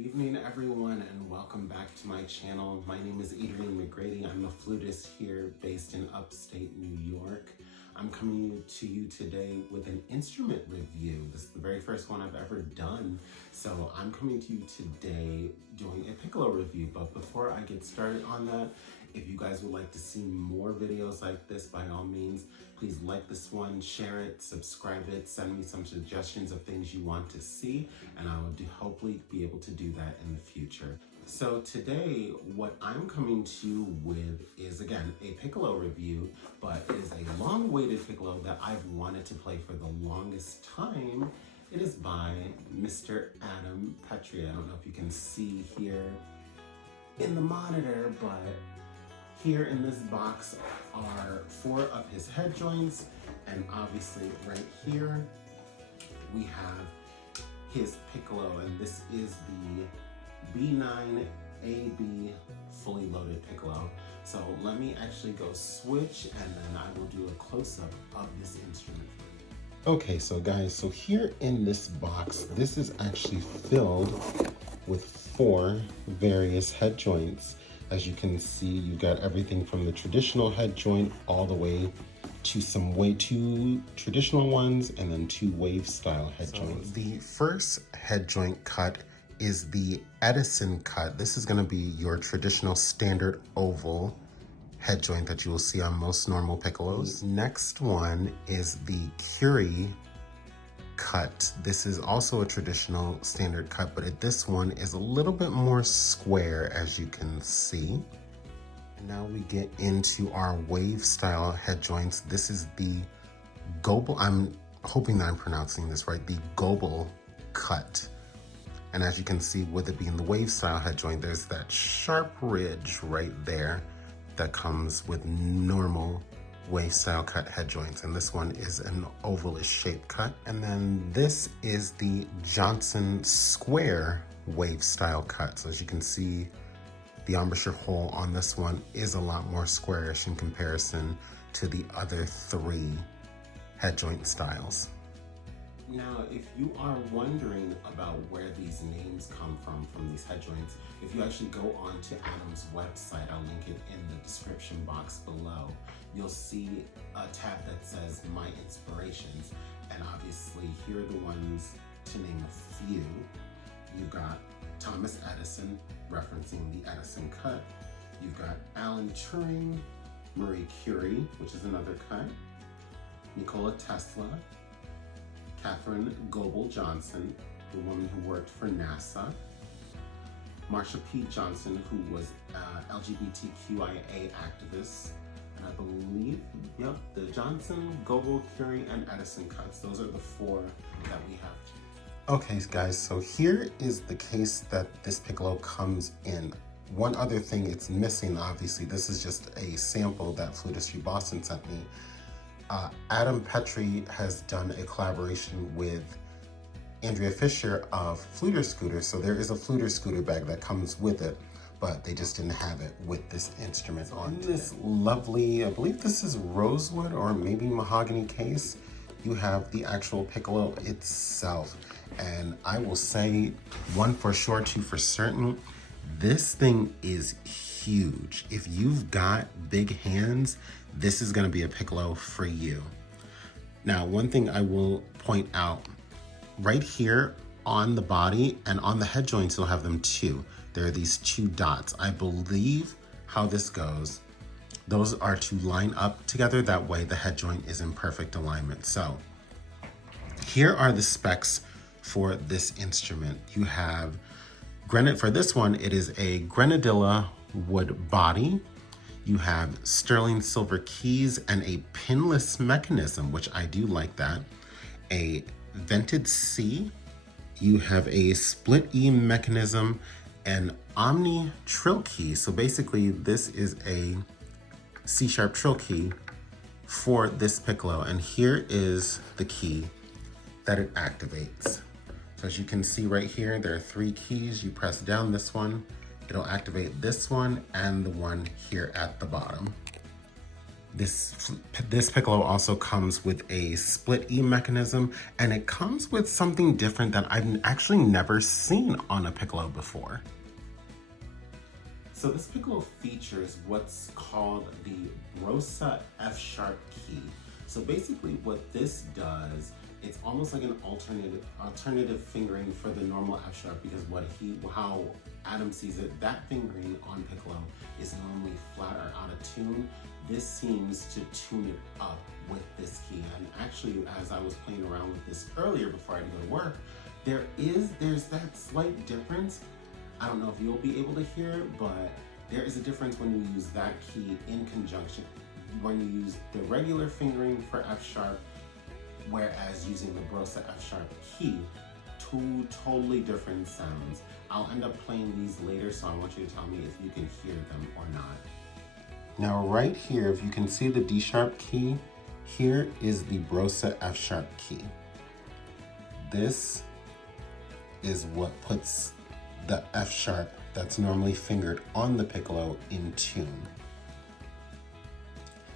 evening, everyone, and welcome back to my channel. My name is Edison McGrady. I'm a flutist here based in upstate New York. I'm coming to you today with an instrument review. This is the very first one I've ever done. So I'm coming to you today doing a piccolo review. But before I get started on that, if you guys would like to see more videos like this, by all means, please like this one, share it, subscribe it, send me some suggestions of things you want to see, and I will hopefully be able to do that in the future. So today, what I'm coming to you with is, again, a piccolo review, but it is a long-awaited piccolo that I've wanted to play for the longest time. It is by Mr. Adam Pettry. I don't know if you can see here in the monitor, but here in this box are 4 of his head joints, and obviously right here we have his piccolo, and this is the B9 AB fully loaded piccolo. So let me actually go switch, and then I will do a close-up of this instrument for you. Okay, so guys, so here in this box, this is actually filled with 4 various head joints. As you can see, you've got everything from the traditional head joint all the way to some 2 traditional ones and then 2 wave style head joints. The first head joint cut is the Edison Cut. This is gonna be your traditional standard oval head joint that you will see on most normal piccolos. Next one is the Curie Cut. This is also a traditional standard cut, but this one is a little bit more square, as you can see. And now we get into our wave style head joints. This is the Goble, I'm hoping that I'm pronouncing this right, the Goble Cut. And as you can see, with it being the wave style head joint, there's that sharp ridge right there that comes with normal wave style cut head joints, and this one is an ovalish shaped cut. And then this is the Johnson square wave style cut. So as you can see, the embouchure hole on this one is a lot more squarish in comparison to the other 3 head joint styles. Now, if you are wondering about where these names come from these head joints, if you actually go onto Adam's website, I'll link it in the description box below, you'll see a tab that says My Inspirations. And obviously, here are the ones to name a few. You've got Thomas Edison, referencing the Edison Cut. You've got Alan Turing, Marie Curie, which is another cut, Nikola Tesla, Catherine Goble Johnson, the woman who worked for NASA, Marsha P. Johnson, who was LGBTQIA activist, and I believe, yep, the Johnson, Goble, Curie, and Edison cuts. Those are the 4 that we have. Okay, guys, so here is the case that this piccolo comes in. One other thing it's missing, obviously, this is just a sample that Flutistry Boston sent me. Adam Pettry has done a collaboration with Andrea Fisher of Fluter Scooter, so there is a Fluter Scooter bag that comes with it, but they just didn't have it with this instrument on this lovely, I believe this is rosewood or maybe mahogany case. You have the actual piccolo itself, and I will say 1 for sure, 2 for certain, this thing is huge. If you've got big hands, this is going to be a piccolo for you. Now, one thing I will point out, right here on the body and on the head joints, you'll have them 2. There are these 2 dots. I believe how this goes, those are to line up together. That way the head joint is in perfect alignment. So here are the specs for this instrument. You have granite. For this one, it is a grenadilla wood body. You have sterling silver keys and a pinless mechanism, which I do like that. A vented C. You have a split E mechanism and omni trill key. So basically this is a C-sharp trill key for this piccolo. And here is the key that it activates. So as you can see right here, there are 3 keys. You press down this one, it'll activate this one and the one here at the bottom. This piccolo also comes with a split E mechanism, and it comes with something different that I've actually never seen on a piccolo before. So this piccolo features what's called the Brosa F-sharp key. So basically what this does, it's almost like an alternative fingering for the normal F-sharp, because how Adam sees it, that fingering on piccolo is normally flat or out of tune. This seems to tune it up with this key. And actually, as I was playing around with this earlier before I had to go to work, there's that slight difference. I don't know if you'll be able to hear it, but there is a difference when you use that key in conjunction, when you use the regular fingering for F-sharp, whereas using the Brosa F-sharp key, two totally different sounds. I'll end up playing these later, so I want you to tell me if you can hear them or not. Now right here, if you can see the D-sharp key, here is the Brosa F-sharp key. This is what puts the F-sharp that's normally fingered on the piccolo in tune.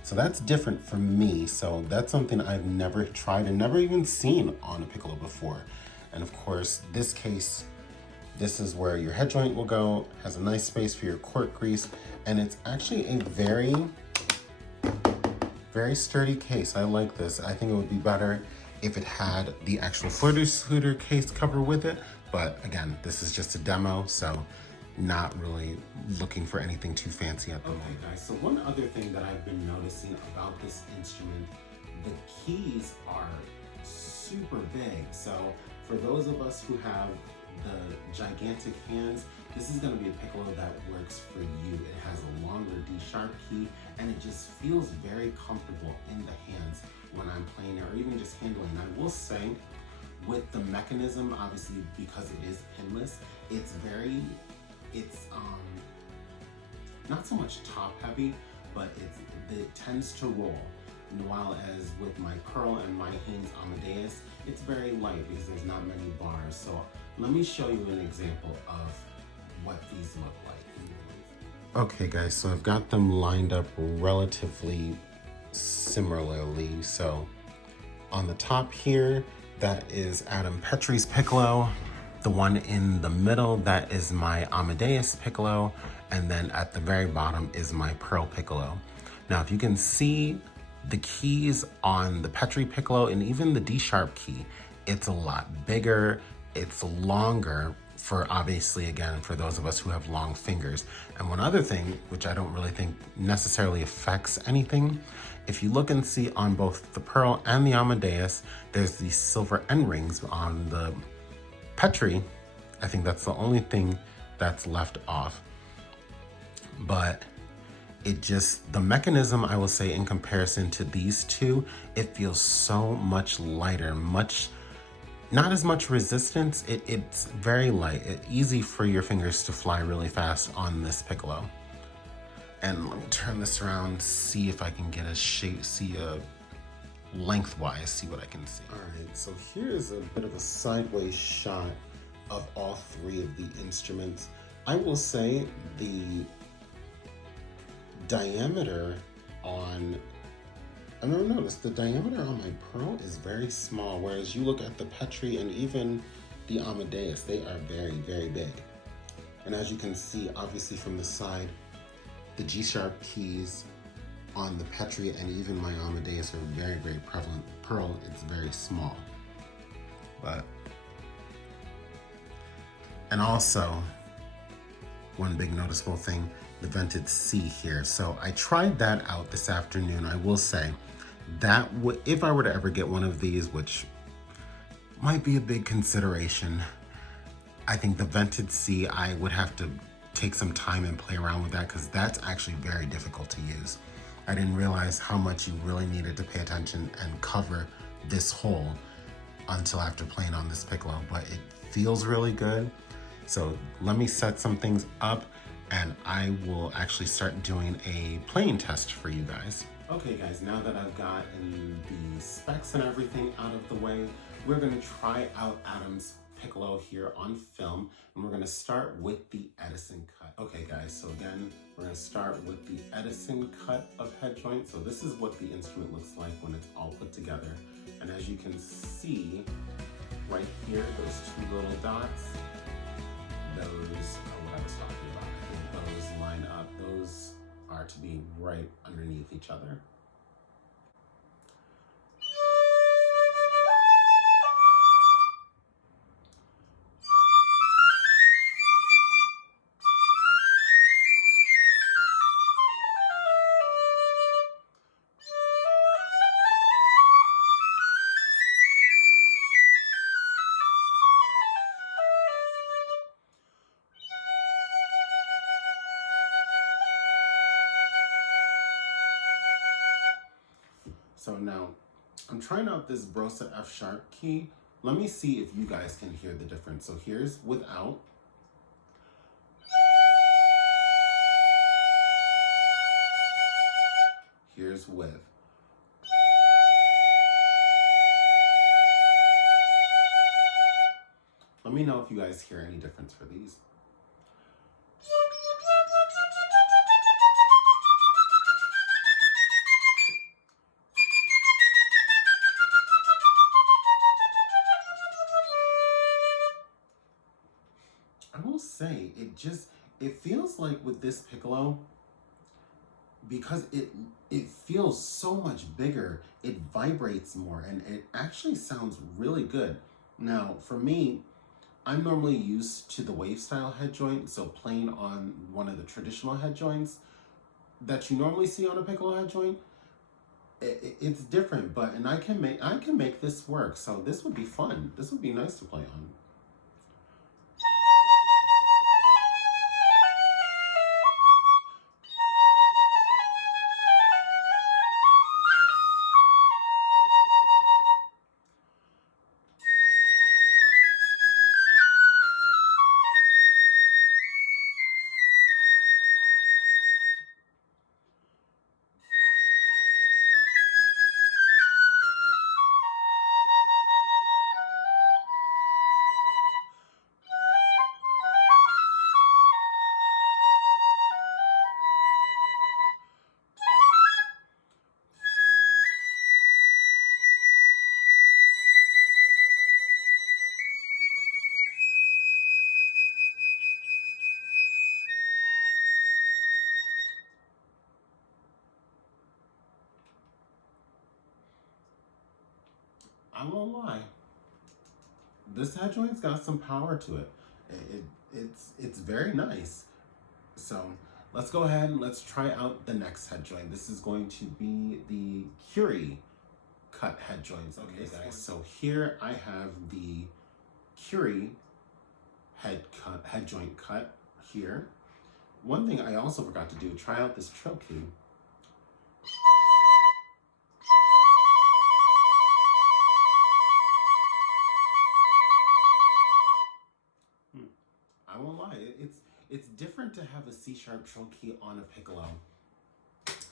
So that's different from me, so that's something I've never tried and never even seen on a piccolo before. And of course, this case, this is where your head joint will go, has a nice space for your cork grease, and it's actually a very, very sturdy case. I like this. I think it would be better if it had the actual Flute case cover with it, but again, this is just a demo, so not really looking for anything too fancy at the moment. Okay guys, so one other thing that I've been noticing about this instrument, the keys are super big. So for those of us who have the gigantic hands, this is going to be a piccolo that works for you. It has a longer D-sharp key, and it just feels very comfortable in the hands when I'm playing it, or even just handling. I will say, with the mechanism, obviously because it is pinless, it's not so much top heavy, but it tends to roll. While as with my Pearl and my Haynes Amadeus, it's very light because there's not many bars. So let me show you an example of what these look like. Okay guys, so I've got them lined up relatively similarly. So on the top here, that is Adam Pettry's piccolo. The one in the middle, that is my Amadeus piccolo. And then at the very bottom is my Pearl piccolo. Now, if you can see the keys on the Pettry piccolo and even the D-sharp key, it's a lot bigger, it's longer, for obviously, again, for those of us who have long fingers. And one other thing, which I don't really think necessarily affects anything, if you look and see on both the Pearl and the Amadeus, there's these silver end rings. On the Pettry, I think that's the only thing that's left off. But it just, the mechanism, I will say, in comparison to these two, it feels so much lighter, not as much resistance. It's very light, easy for your fingers to fly really fast on this piccolo. And let me turn this around, see if I can get a shape, see a lengthwise, see what I can see. All right, so here's a bit of a sideways shot of all three of the instruments. I will say the diameter on, I've never noticed, the diameter on my Pearl is very small, whereas you look at the Pettry and even the Amadeus, they are very, very big. And as you can see, obviously from the side, the G-sharp keys on the Pettry and even my Amadeus are very, very prevalent. Pearl, it's very small. And also, one big noticeable thing, the vented C here. So I tried that out this afternoon. I will say that if I were to ever get one of these, which might be a big consideration, I think the vented C, I would have to take some time and play around with that, because that's actually very difficult to use. I didn't realize how much you really needed to pay attention and cover this hole until after playing on this piccolo, but it feels really good. So let me set some things up and I will actually start doing a playing test for you guys. Okay guys, now that I've gotten the specs and everything out of the way, we're gonna try out Adam's Piccolo here on film, and we're gonna start with the Edison Cut. Okay guys, so again, we're gonna start with the Edison Cut of head joint. So this is what the instrument looks like when it's all put together. And as you can see, right here, those two little dots, those are what I was talking about. I think those line up, those are to be right underneath each other. So now, I'm trying out this Brosa F sharp key. Let me see if you guys can hear the difference. So here's without. Here's with. Let me know if you guys hear any difference for these. I will say, it feels like with this piccolo, because it feels so much bigger, it vibrates more, and it actually sounds really good. Now, for me, I'm normally used to the wave style head joint, so playing on one of the traditional head joints that you normally see on a piccolo head joint. It's different, and I can make this work. So this would be fun. This would be nice to play on. I won't lie. This head joint's got some power to it. It's very nice. So let's go ahead and let's try out the next head joint. This is going to be the Curie Cut head joints. Okay guys, so here I have the Curie head joint cut here. One thing I also forgot to do, try out this trill key. I won't lie, it's different to have a C sharp trill key on a piccolo.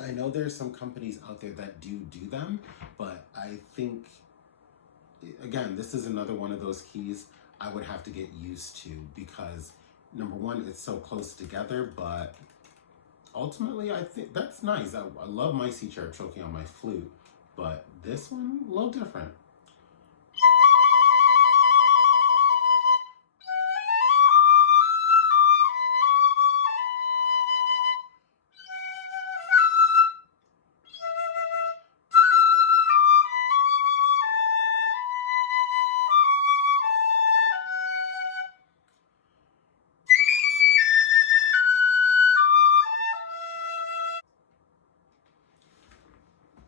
I know there's some companies out there that do them, but I think, again, this is another one of those keys I would have to get used to because, number one, it's so close together, but ultimately I think that's nice. I love my C sharp trill key on my flute, but this one, a little different.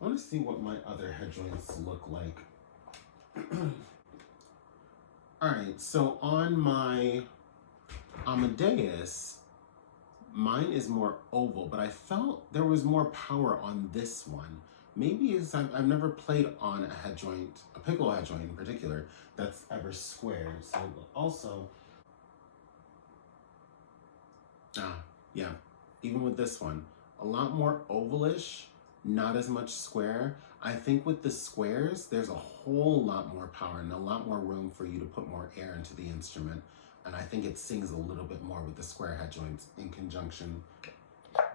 I want to see what my other head joints look like. Alright, so on my Amadeus, mine is more oval, but I felt there was more power on this one. Maybe it's I've never played on a head joint, a piccolo head joint in particular, that's ever square. So also, yeah, even with this one, a lot more ovalish not as much square. I think with the squares, there's a whole lot more power and a lot more room for you to put more air into the instrument. And I think it sings a little bit more with the square head joints in conjunction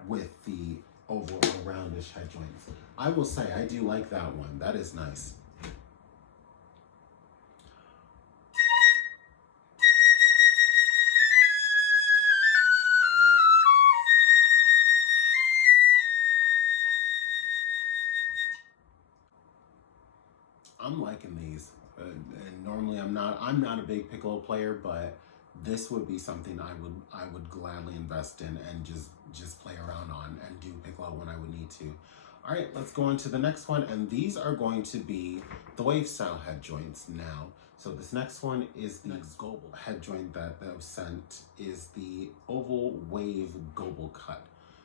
with the oval or roundish head joints. I will say, I do like that one. That is nice. I'm liking these. And normally I'm not a big piccolo player, but this would be something I would gladly invest in and just play around on and do piccolo when I would need to. All right, let's go on to the next one, and these are going to be the wave style head joints now. So this next one is the Goble head joint that was sent is the oval wave Goble cut.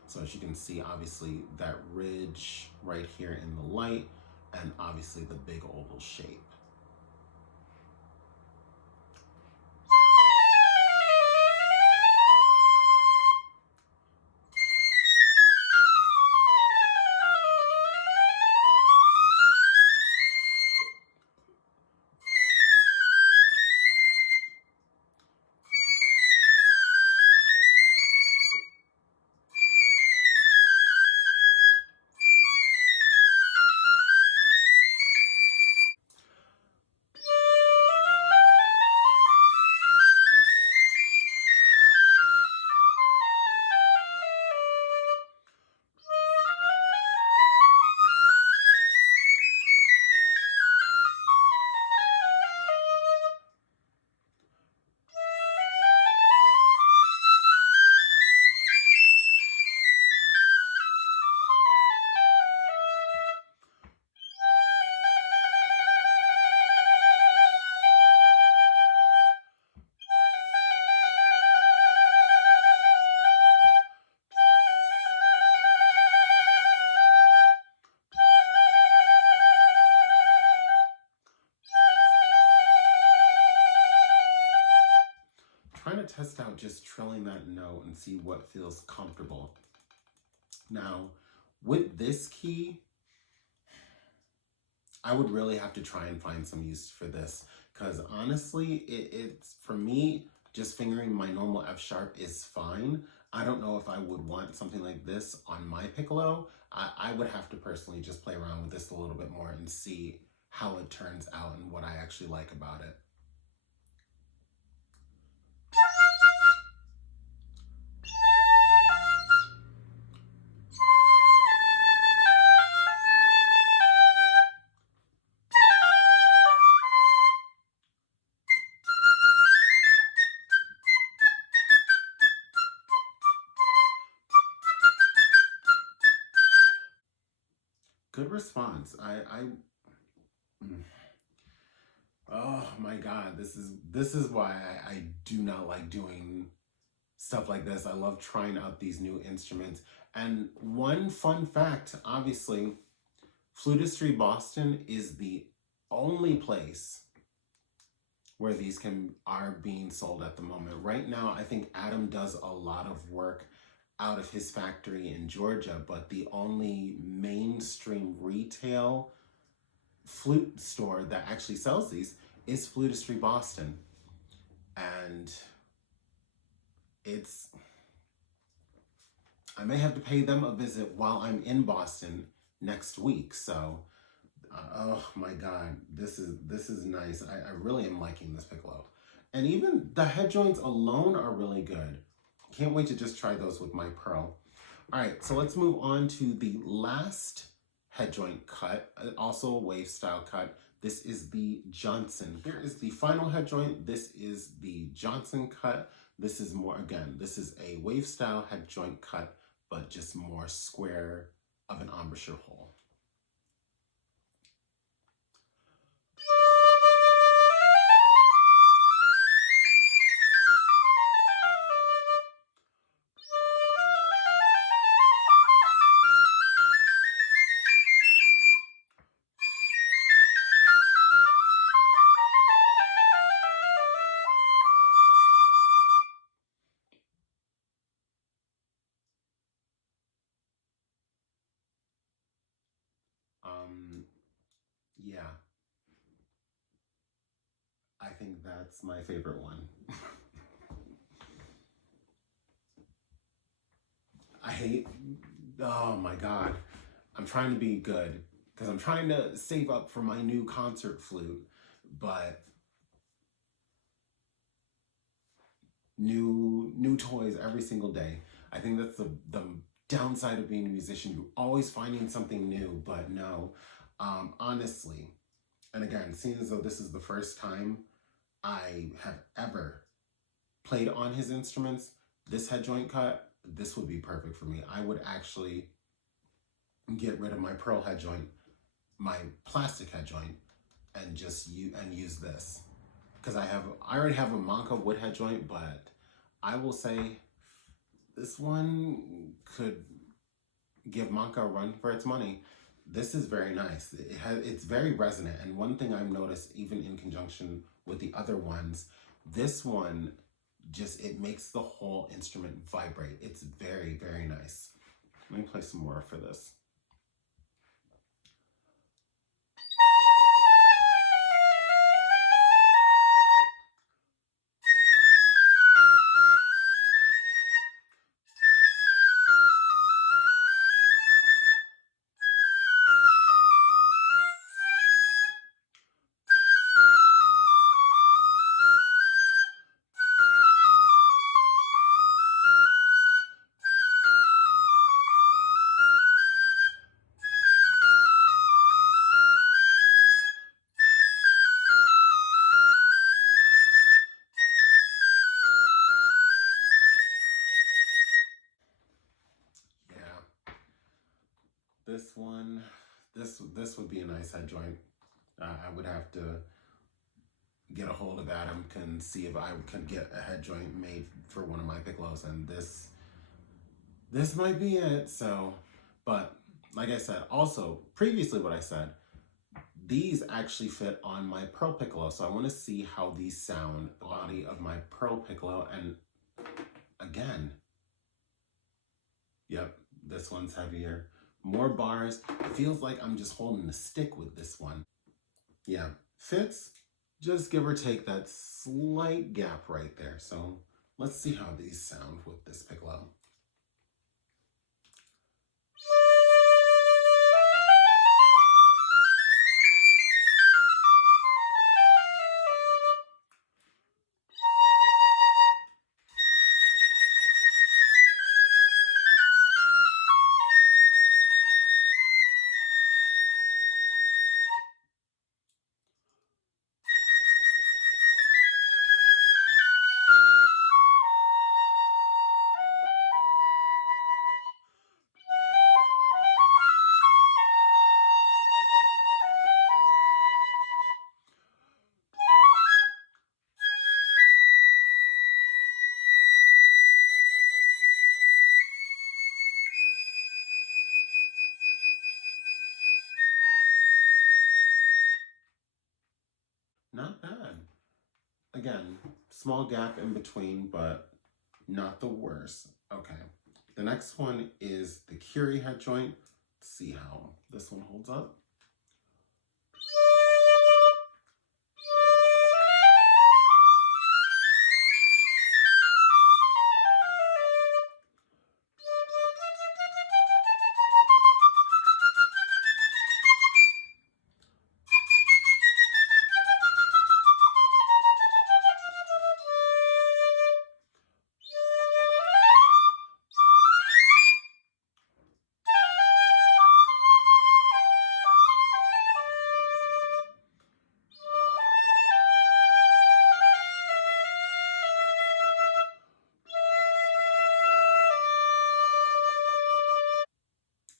So as you can see, obviously that ridge right here in the light, and obviously the big oval shape. Trying to test out just trilling that note and see what feels comfortable. Now, with this key, I would really have to try and find some use for this, because honestly, it's for me, just fingering my normal F sharp is fine. I don't know if I would want something like this on my piccolo. I would have to personally just play around with this a little bit more and see how it turns out and what I actually like about it. Good response. Oh my God, this is why I do not like doing stuff like this. I love trying out these new instruments. And one fun fact, obviously, Flutistry Boston is the only place where these are being sold at the moment. Right now, I think Adam does a lot of work out of his factory in Georgia, but the only mainstream retail flute store that actually sells these is Flutistry Boston. And I may have to pay them a visit while I'm in Boston next week. So, oh my God, this is nice. I really am liking this piccolo. And even the head joints alone are really good. Can't wait to just try those with my pearl. All right, so let's move on to the last head joint cut, also a wave style cut. This is the Johnson. Here is the final head joint. This is the Johnson cut. This is more, again, this is a wave style head joint cut, but just more square of an embouchure hole. yeah, I think that's my favorite one. I hate, oh my God. I'm trying to be good because I'm trying to save up for my new concert flute, but new toys every single day. I think that's the downside of being a musician. You're always finding something new, but no, honestly, and again, seeing as though this is the first time I have ever played on his instruments, this Headjoint Cut, this would be perfect for me. I would actually get rid of my pearl head joint, my plastic head joint, and just use this. Because I already have a Monka wood head joint, but I will say this one could give Monka a run for its money. This is very nice. It's very resonant, and one thing I've noticed, even in conjunction with the other ones, this one it makes the whole instrument vibrate. It's very, very nice. Let me play some more for this. This one, this would be a nice head joint. I would have to get a hold of Adam and see if I could get a head joint made for one of my piccolos, and this might be it. So, but like I said, also previously what I said, these actually fit on my pearl piccolo. So I want to see how these sound the body of my pearl piccolo, and again, yep, this one's heavier. More bars. It feels like I'm just holding a stick with this one. Yeah, fits, just give or take that slight gap right there. So let's see how these sound with this piccolo. Not bad. Again, small gap in between, but not the worst. Okay, the next one is the Curie head joint. Let's see how this one holds up.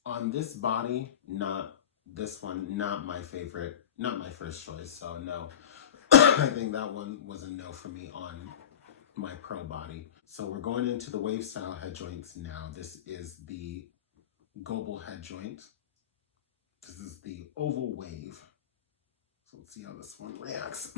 On this body, not this one, not my favorite, not my first choice, so no. I think that one was a no for me on my pearl body. So we're going into the wave style head joints now. This is the Goble head joint. This is the oval wave. So let's see how this one reacts.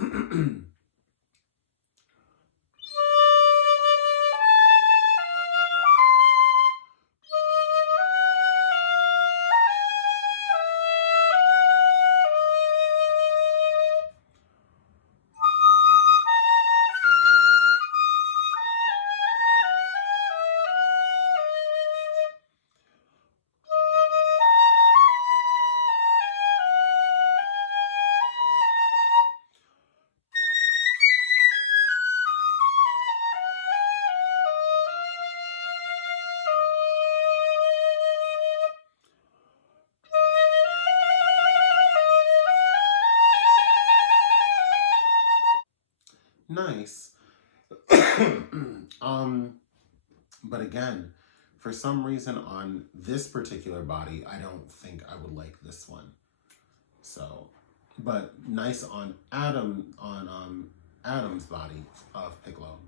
nice. But again, for some reason on this particular body, I don't think I would like this one. So, but nice on Adam's body of Piccolo.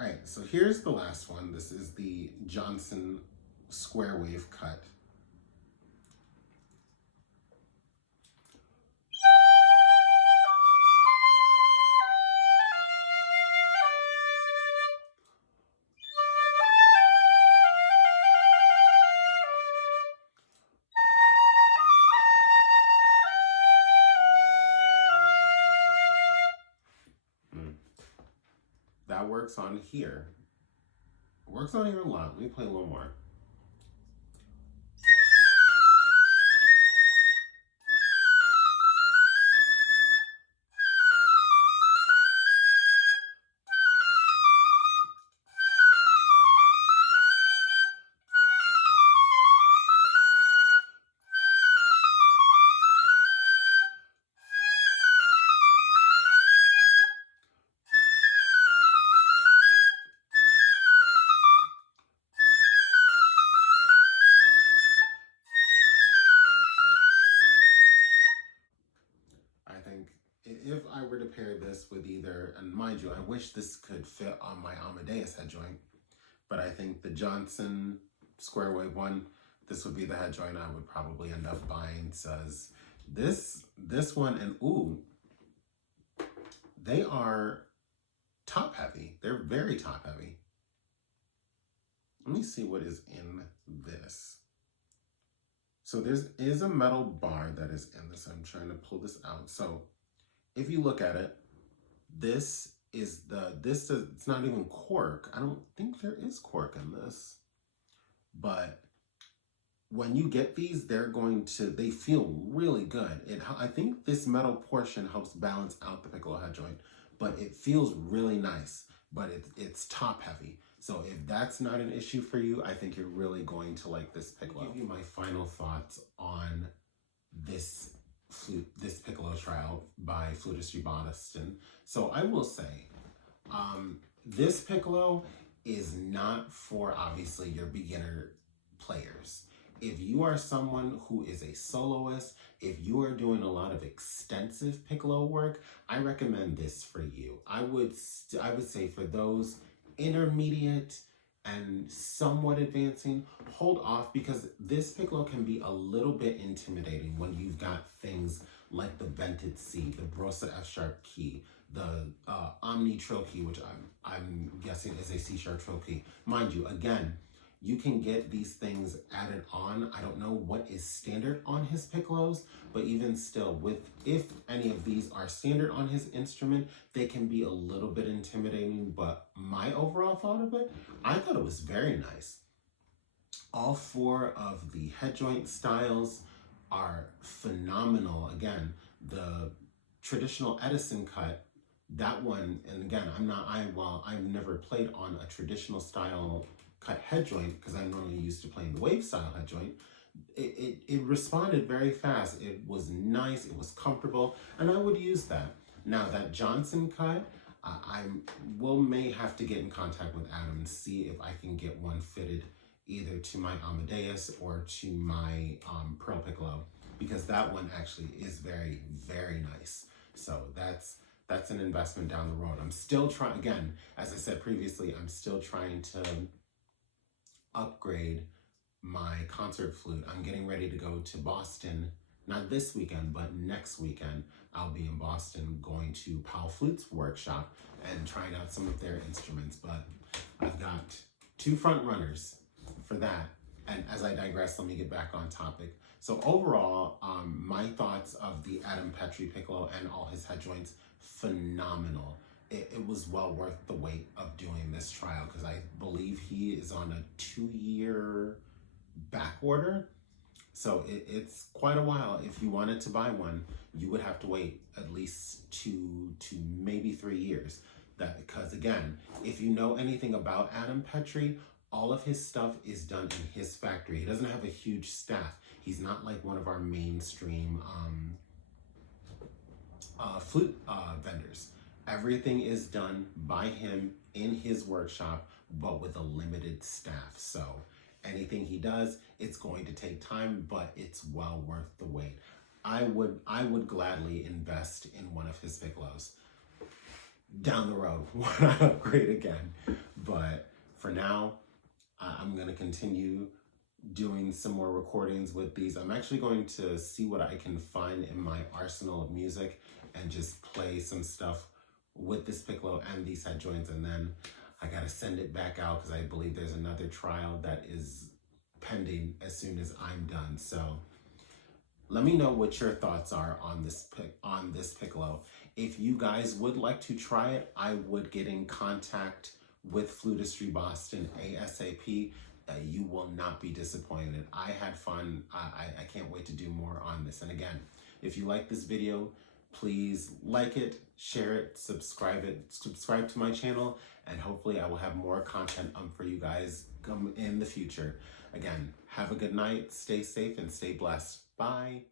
All right, so here's the last one. This is the Johnson square wave cut. That works on here. Works on here a lot. Let me play a little more. I think if I were to pair this with either, and mind you, I wish this could fit on my Amadeus head joint, but I think the Johnson square wave one, this would be the head joint I would probably end up buying. Says this one, and ooh, they are top heavy. They're very top heavy. Let me see what is in this. So there is a metal bar that is in this. I'm trying to pull this out. So if you look at it, it's not even cork. I don't think there is cork in this. But when you get these, they feel really good. I think this metal portion helps balance out the Piccolo head joint, but it feels really nice, but it's top heavy. So if that's not an issue for you, I think you're really going to like this Piccolo. I'll give you my final thoughts on this Piccolo trial by Flutistry Boston. So I will say, this Piccolo is not for obviously your beginner players. If you are someone who is a soloist, if you are doing a lot of extensive Piccolo work, I recommend this for you. I would say for those intermediate and somewhat advancing, hold off, because this Piccolo can be a little bit intimidating when you've got things like the vented C, the Brosa F sharp key, the Omni trill key, which I'm guessing is a C sharp trill key. Mind you, again, you can get these things added on. I don't know what is standard on his Piccolos, but even still, if any of these are standard on his instrument, they can be a little bit intimidating, but my overall thought of it, I thought it was very nice. All four of the head joint styles are phenomenal. Again, the traditional Edison cut, that one, and again, I've never played on a traditional style cut head joint because I'm normally used to playing the wave style head joint. It responded very fast. It was nice, it was comfortable, and I would use that. Now that Johnson cut, may have to get in contact with Adam and see if I can get one fitted either to my Amadeus or to my Pearl Piccolo, because that one actually is very, very nice. So that's an investment down the road. I'm still trying, again, as I said previously, I'm still trying to upgrade my concert flute. I'm getting ready to go to Boston, not this weekend, but next weekend. I'll be in Boston going to Powell Flute's workshop and trying out some of their instruments, but I've got two front runners for that. And as I digress, let me get back on topic. So overall, my thoughts of the Adam Pettry Piccolo and all his head joints, phenomenal. It was well worth the wait of doing this trial, because I believe he is on a 2-year back order. So it's quite a while. If you wanted to buy one, you would have to wait at least 2 to maybe 3 years. Because again, if you know anything about Adam Pettry, all of his stuff is done in his factory. He doesn't have a huge staff. He's not like one of our mainstream flute vendors. Everything is done by him in his workshop, but with a limited staff. So anything he does, it's going to take time, but it's well worth the wait. I would gladly invest in one of his piccolos down the road when I upgrade again. But for now, I'm going to continue doing some more recordings with these. I'm actually going to see what I can find in my arsenal of music and just play some stuff with this piccolo and these head joints, and then I gotta send it back out because I believe there's another trial that is pending as soon as I'm done. So let me know what your thoughts are on this piccolo. If you guys would like to try it, I would get in contact with Flutistry Boston ASAP. You will not be disappointed. I had fun. I can't wait to do more on this. And again, if you like this video, please like it, share it, subscribe to my channel, and hopefully I will have more content for you guys in the future. Again, have a good night, stay safe, and stay blessed. Bye.